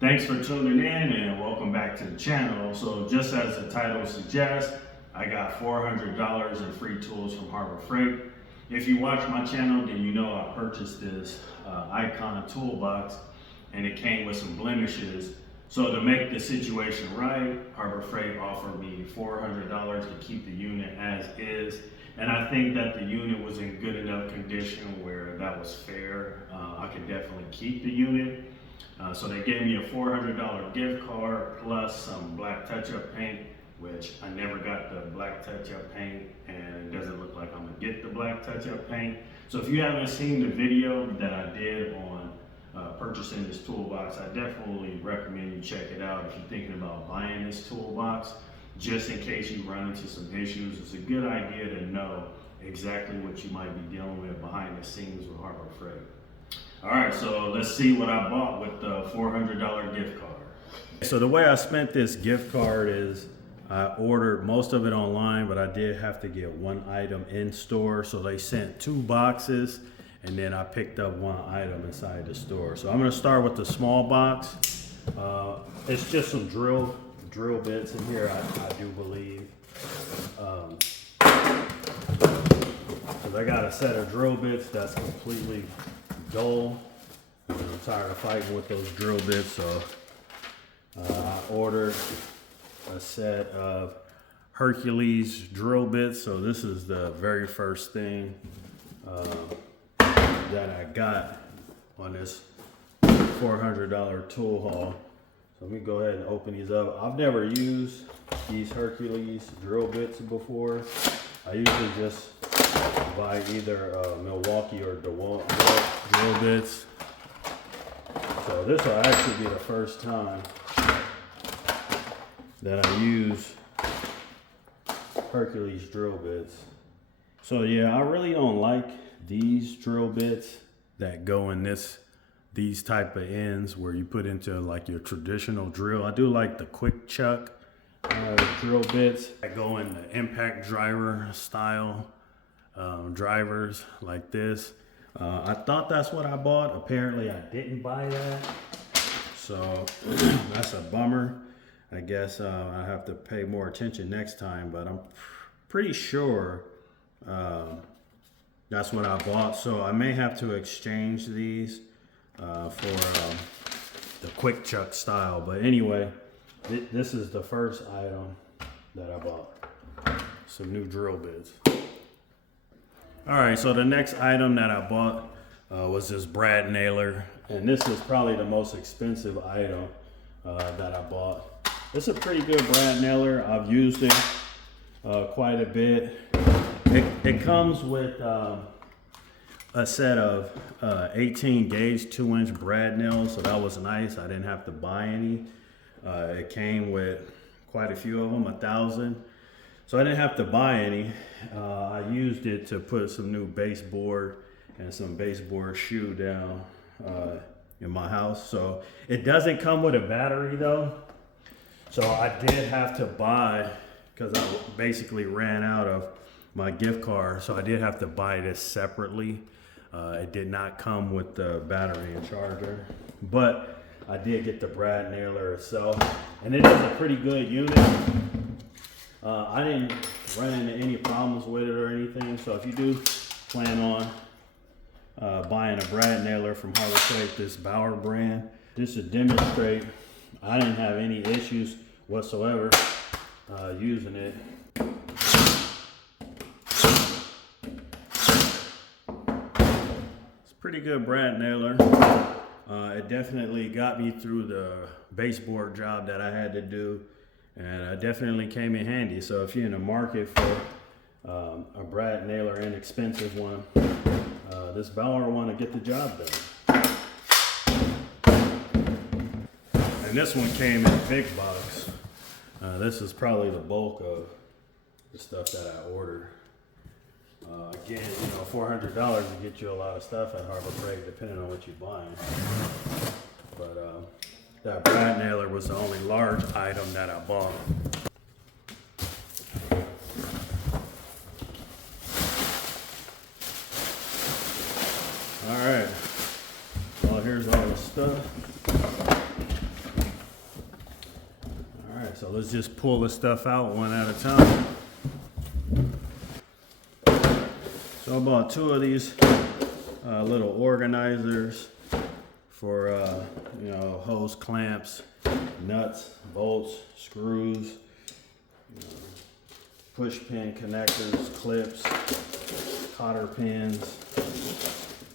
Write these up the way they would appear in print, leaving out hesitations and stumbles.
Thanks for tuning in and welcome back to the channel. So just as the title suggests, I got $400 in free tools from Harbor Freight. If you watch my channel, then you know I purchased this Icon toolbox and it came with some blemishes. So to make the situation right, Harbor Freight offered me $400 to keep the unit as is. And I think that the unit was in good enough condition where that was fair. I could definitely keep the unit. So they gave me a $400 gift card plus some black touch-up paint, which I never got the black touch-up paint, and it doesn't look like I'm gonna get the black touch-up paint. So if you haven't seen the video that I did on purchasing this toolbox, I definitely recommend you check it out if you're thinking about buying this toolbox. Just in case you run into some issues, it's a good idea to know exactly what you might be dealing with behind the scenes with Harbor Freight. All right, so let's see what I bought with the $400 gift card. So the way I spent this gift card is I ordered most of it online, but I did have to get one item in store. So they sent 2 boxes and then I picked up one item inside the store. So I'm gonna start with the small box. It's just some drill bits in here, I do believe. Cause I got a set of drill bits that's completely dull. I'm tired of fighting with those drill bits, so I ordered a set of HERCULES drill bits. So this is the very first thing that I got on this $400 tool haul. So let me go ahead and open these up. I've never used these HERCULES drill bits before. I usually just buy either Milwaukee or DOYLE drill bits. So this will actually be the first time that I use HERCULES drill bits. So yeah, I really don't like these drill bits that go in these type of ends where you put into like your traditional drill. I do like the quick chuck drill bits that go in the impact driver style drivers like this. I thought that's what I bought. Apparently I didn't buy that. So that's a bummer. I guess I have to pay more attention next time, but I'm pretty sure that's what I bought. So I may have to exchange these for the quick chuck style. But anyway, this is the first item that I bought. Some new drill bits. All right, so the next item that I bought was this brad nailer. And this is probably the most expensive item that I bought. It's a pretty good brad nailer. I've used it quite a bit. It comes with a set of 18 gauge 2-inch brad nails, so that was nice. I didn't have to buy any. It came with quite a few of them, 1,000. So I didn't have to buy any. I used it to put some new baseboard and some baseboard shoe down in my house. So it doesn't come with a battery though. So I did have to buy, because I basically ran out of my gift card. So I did have to buy this separately. It did not come with the battery and charger, but I did get the brad nailer itself. And it is a pretty good unit. I didn't run into any problems with it or anything. So if you do plan on buying a brad nailer from Harbor Freight, this Bauer brand, just to demonstrate, I didn't have any issues whatsoever using it. It's a pretty good brad nailer. It definitely got me through the baseboard job that I had to do, and it definitely came in handy. So if you're in the market for a brad nailer, an expensive one, this Bauer one will get the job done. And this one came in a big box. This is probably the bulk of the stuff that I ordered. Again, you know, $400 to get you a lot of stuff at Harbor Freight, depending on what you're buying. But that brad nailer was the only large item that I bought. All right. Well, here's all the stuff. So let's just pull the stuff out one at a time. So I bought 2 of these little organizers for you know, hose clamps, nuts, bolts, screws, push pin connectors, clips, cotter pins,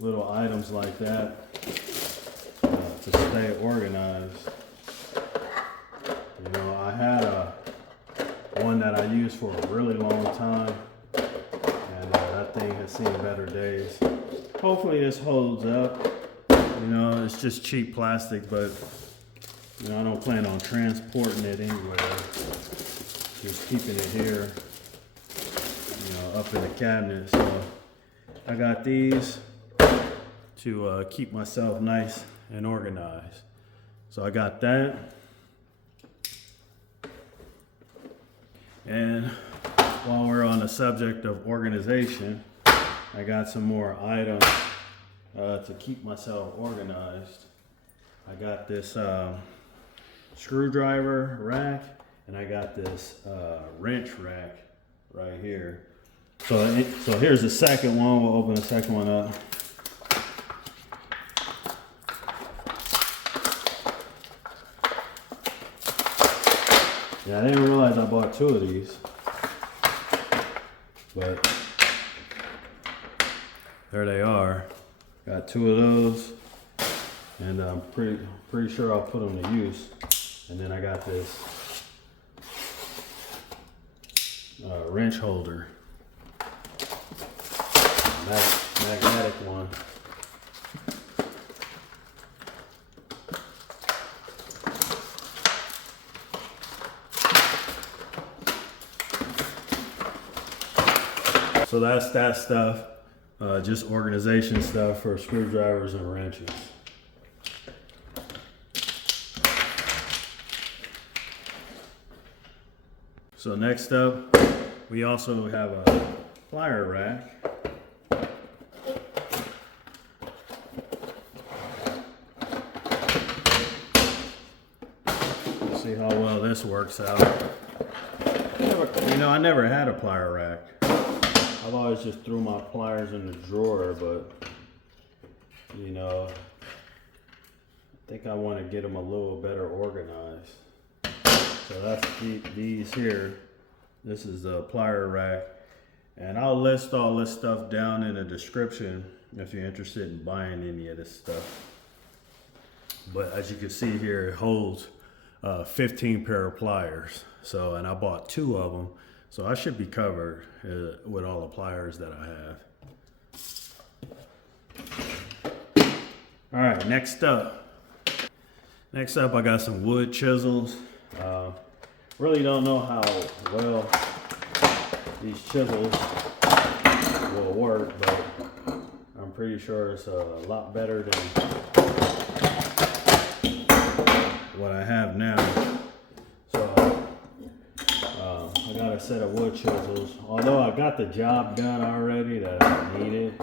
little items like that to stay organized. You know, I had one that I used for a really long time, and that thing has seen better days. Hopefully this holds up. You know, it's just cheap plastic, but you know, I don't plan on transporting it anywhere. Just keeping it here, you know, up in the cabinet. So I got these to keep myself nice and organized. So I got that. And while we're on the subject of organization, I got some more items to keep myself organized. I got this screwdriver rack, and I got this wrench rack right here. So here's the second one. We'll open the second one up. Yeah, I didn't realize I bought 2 of these, but there they are. Got 2 of those, and I'm pretty sure I'll put them to use. And then I got this wrench holder, magnetic one. So that's that stuff, just organization stuff for screwdrivers and wrenches. So next up, we also have a plier rack. Let's see how well this works out. You know, I never had a plier rack. I've always just threw my pliers in the drawer, but you know, I think I want to get them a little better organized. So that's these here. This is the plier rack, and I'll list all this stuff down in the description if you're interested in buying any of this stuff. But as you can see here, it holds 15 pair of pliers. So, and I bought 2 of them. So I should be covered with all the pliers that I have. All right, next up I got some wood chisels. Really don't know how well these chisels will work, but I'm pretty sure it's a lot better than what I have now. I got a set of wood chisels. Although I got the job done already that I needed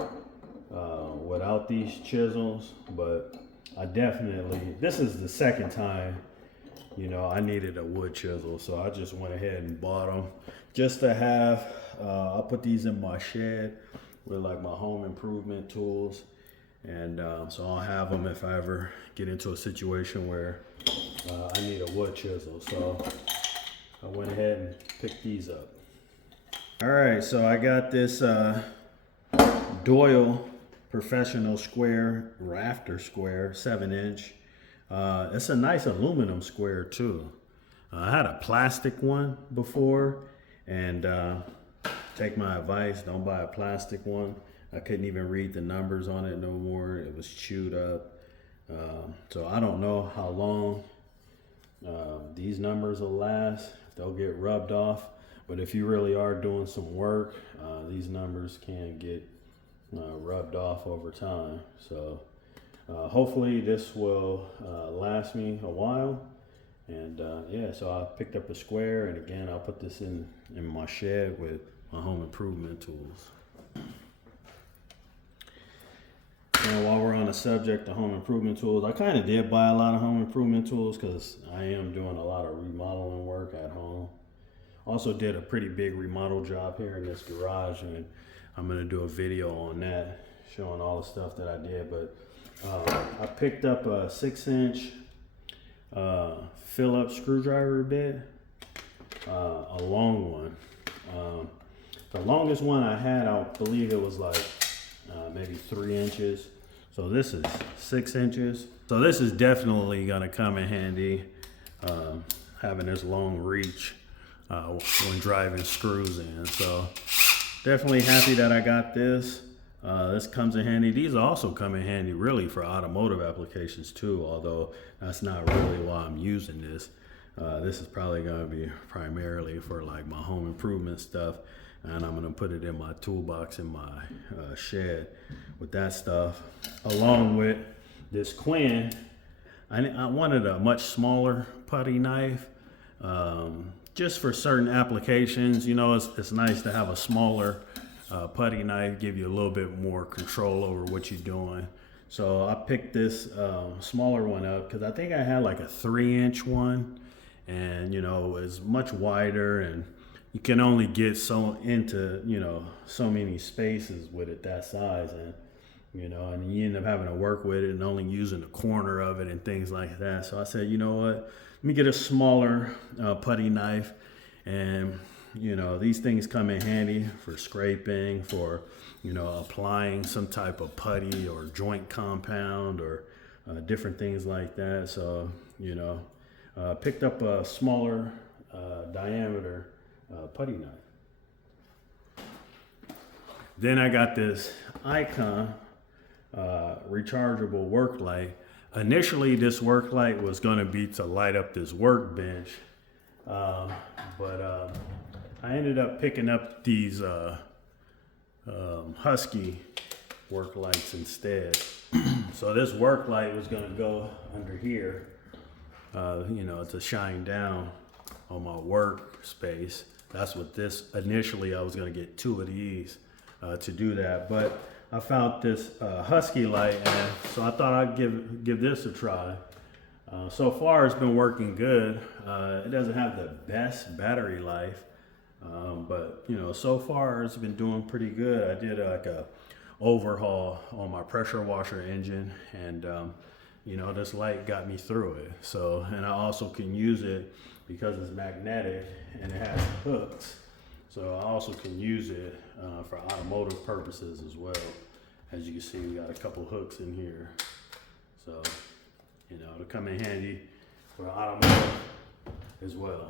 without these chisels, but I definitely, this is the second time, you know, I needed a wood chisel, so I just went ahead and bought them just to have. I'll put these in my shed with like my home improvement tools, and so I'll have them if I ever get into a situation where I need a wood chisel. So I went ahead and picked these up. All right, so I got this DOYLE professional square, Rafter square, 7-inch. It's a nice aluminum square too. I had a plastic one before, and take my advice, don't buy a plastic one. I couldn't even read the numbers on it no more. It was chewed up. So I don't know how long these numbers will last. They'll get rubbed off, but if you really are doing some work, these numbers can get rubbed off over time. So hopefully this will last me a while. And yeah, so I picked up a square, and again, I'll put this in my shed with my home improvement tools. And while we're on the subject of home improvement tools, I kind of did buy a lot of home improvement tools because I am doing a lot of remodeling work at home. Also did a pretty big remodel job here in this garage, and I'm gonna do a video on that, showing all the stuff that I did. But I picked up a 6-inch Phillips screwdriver bit, a long one. The longest one I had, I believe it was like maybe 3 inches. So this is 6 inches. So this is definitely gonna come in handy, having this long reach when driving screws in. So definitely happy that I got this. This comes in handy. These also come in handy really for automotive applications too, although that's not really why I'm using this. This is probably gonna be primarily for like my home improvement stuff, and I'm gonna put it in my toolbox in my shed with that stuff, along with this QUINN. I wanted a much smaller putty knife, just for certain applications. You know, it's nice to have a smaller putty knife, give you a little bit more control over what you're doing. So I picked this smaller one up because I think I had like a 3-inch one, and you know, it's much wider, and you can only get so into, you know, so many spaces with it that size, and you know, and you end up having to work with it and only using the corner of it and things like that. So I said, you know what, let me get a smaller putty knife. And you know, these things come in handy for scraping, for, you know, applying some type of putty or joint compound or different things like that. So, you know, picked up a smaller diameter putty knife. Then I got this Icon rechargeable work light. Initially, this work light was going to be to light up this workbench, but I ended up picking up these Husky work lights instead. So this work light was going to go under here, you know, to shine down on my workspace. That's what this, initially I was going to get 2 of these to do that, but I found this Husky light, and so I thought I'd give this a try. So far it's been working good. It doesn't have the best battery life, but you know, so far it's been doing pretty good. I did like a overhaul on my pressure washer engine, and you know, this light got me through it. So, and I also can use it because it's magnetic and it has hooks. So I also can use it for automotive purposes as well. As you can see, we got a couple hooks in here. So, you know, it'll come in handy for automotive as well.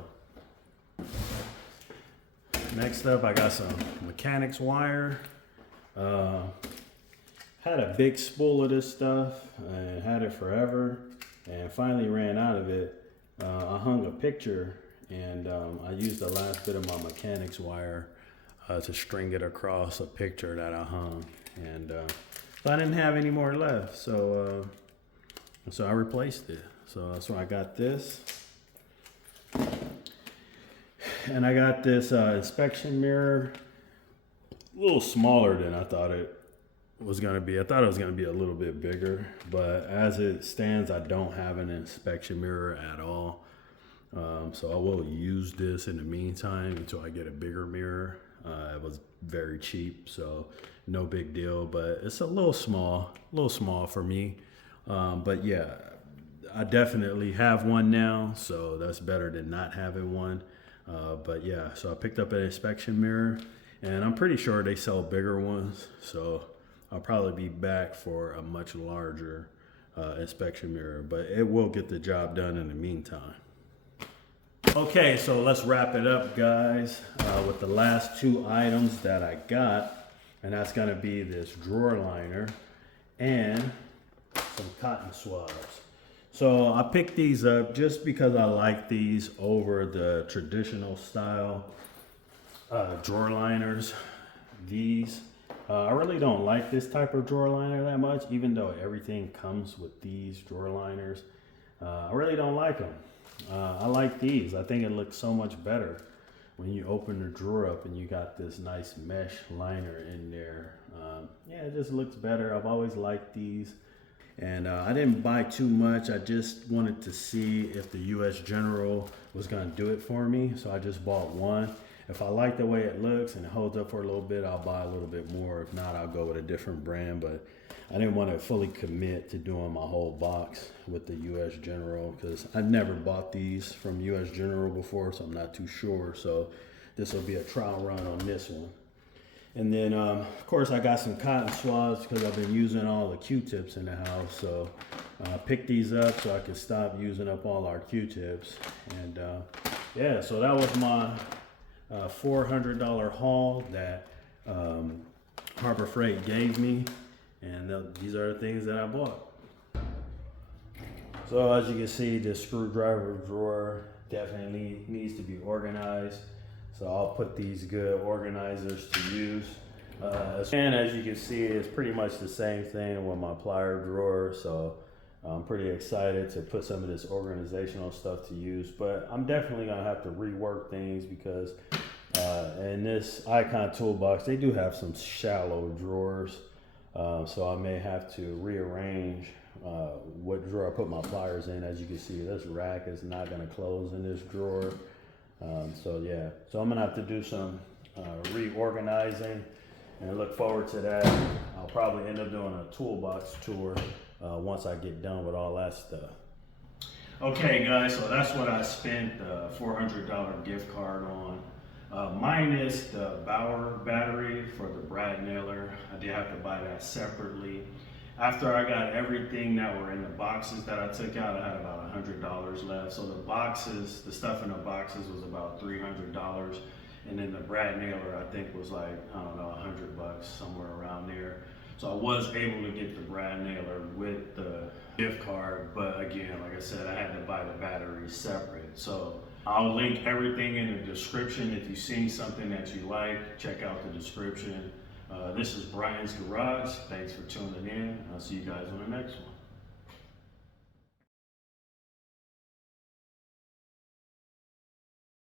Next up, I got some mechanics wire. Had a big spool of this stuff and had it forever, and finally ran out of it. I hung a picture, and I used the last bit of my mechanics wire to string it across a picture that I hung, and so I didn't have any more left, so I replaced it. So that's why I got this, and I got this inspection mirror, a little smaller than I thought it was going to be. I thought it was going to be a little bit bigger, but as it stands, I don't have an inspection mirror at all. So I will use this in the meantime until I get a bigger mirror. It was very cheap, so no big deal, but it's a little small for me. But yeah, I definitely have one now, so that's better than not having one. But yeah, so I picked up an inspection mirror, and I'm pretty sure they sell bigger ones, so I'll probably be back for a much larger inspection mirror, but it will get the job done in the meantime. Okay, so let's wrap it up, guys, with the last 2 items that I got, and that's gonna be this drawer liner and some cotton swabs. So I picked these up just because I like these over the traditional style drawer liners. These, I really don't like this type of drawer liner that much, even though everything comes with these drawer liners. I really don't like them. I like these. I think it looks so much better when you open the drawer up and you got this nice mesh liner in there. Yeah, it just looks better. I've always liked these. And I didn't buy too much. I just wanted to see if the US General was gonna do it for me. So I just bought one. If I like the way it looks and it holds up for a little bit, I'll buy a little bit more. If not, I'll go with a different brand. But I didn't want to fully commit to doing my whole box with the US General because I've never bought these from US General before, so I'm not too sure. So this will be a trial run on this one. And then, of course, I got some cotton swabs because I've been using all the Q-tips in the house. So I picked these up so I could stop using up all our Q-tips. And yeah, so that was my $400 haul that Harbor Freight gave me. And these are the things that I bought. So as you can see, this screwdriver drawer definitely needs to be organized. So I'll put these good organizers to use. And as you can see, it's pretty much the same thing with my plier drawer. So I'm pretty excited to put some of this organizational stuff to use. But I'm definitely gonna have to rework things because in this Icon toolbox, they do have some shallow drawers. So I may have to rearrange what drawer I put my pliers in. As you can see, this rack is not gonna close in this drawer. So yeah, so I'm gonna have to do some reorganizing and I look forward to that. I'll probably end up doing a toolbox tour once I get done with all that stuff. Okay guys, so that's what I spent the $400 gift card on. Minus the Bauer battery for the brad nailer. I did have to buy that separately. After I got everything that were in the boxes that I took out, I had about $100 left. So the boxes, the stuff in the boxes was about $300. And then the brad nailer, I think was like, I don't know, $100, somewhere around there. So I was able to get the brad nailer with the gift card. But again, like I said, I had to buy the batteries separate. So I'll link everything in the description. If you've seen something that you like, check out the description. This is Brian's Garage. Thanks for tuning in. I'll see you guys on the next one.